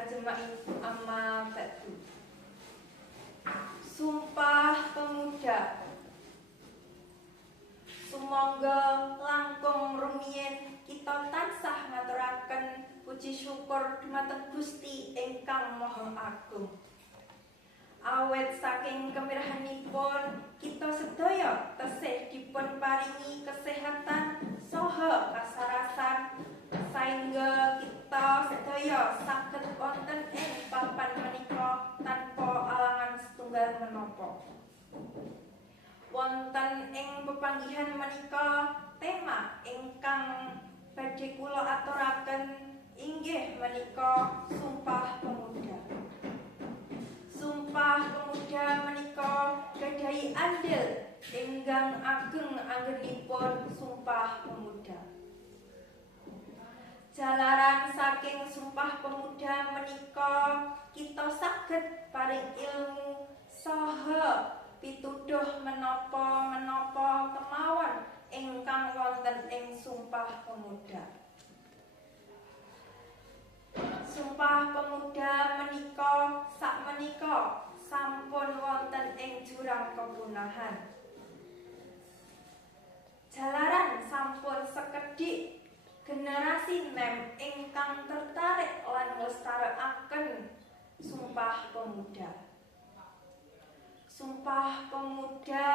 ajma'in amma ba'du. Sumpah Pemuda. Sumangga langkung rumiyin kita tansah ngaturaken puji syukur dhumateng Gusti ingkang Maha Agung. Awet saking kemirahanipun kita sedaya tesih dipun paringi kesehatan saha kasarasan sehingga kita sedaya saged wonten ing papan menika tanpa alangan setunggal menapa. Wonten ing pepanggihan menika tema ingkang badhe kula aturaken inggih menika Sumpah Pemuda. Sumpah Pemuda menika gadhahi andil ingkang ageng anggenipun Sumpah Pemuda. Jalaran saking Sumpah Pemuda menika kita saged paring ilmu saha pituduh menapa-menapa kemawon ingkang wonten ing Sumpah Pemuda. Sumpah Pemuda menika sakmenika sampun wonten ing jurang kepunahan. Jalaran sampun sekedhik generasi nem ingkang tertarik lan nglestarekaken Sumpah Pemuda. Sumpah Pemuda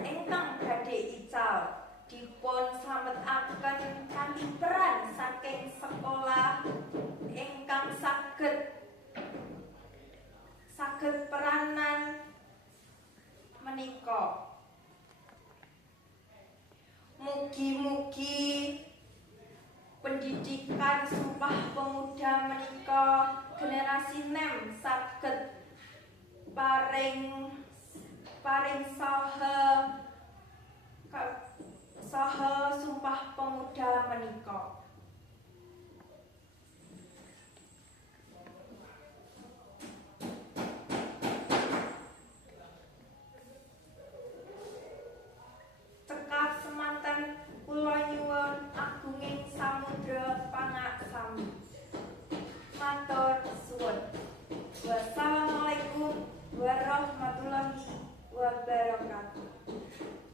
ingkang badhe ical dipun slametaken kanthi peran saking sekolah ingkang saged peranan menika. Mugi-mugi pendidikan Sumpah Pemuda menika generasi nem saged paring saha Sumpah Pemuda menika.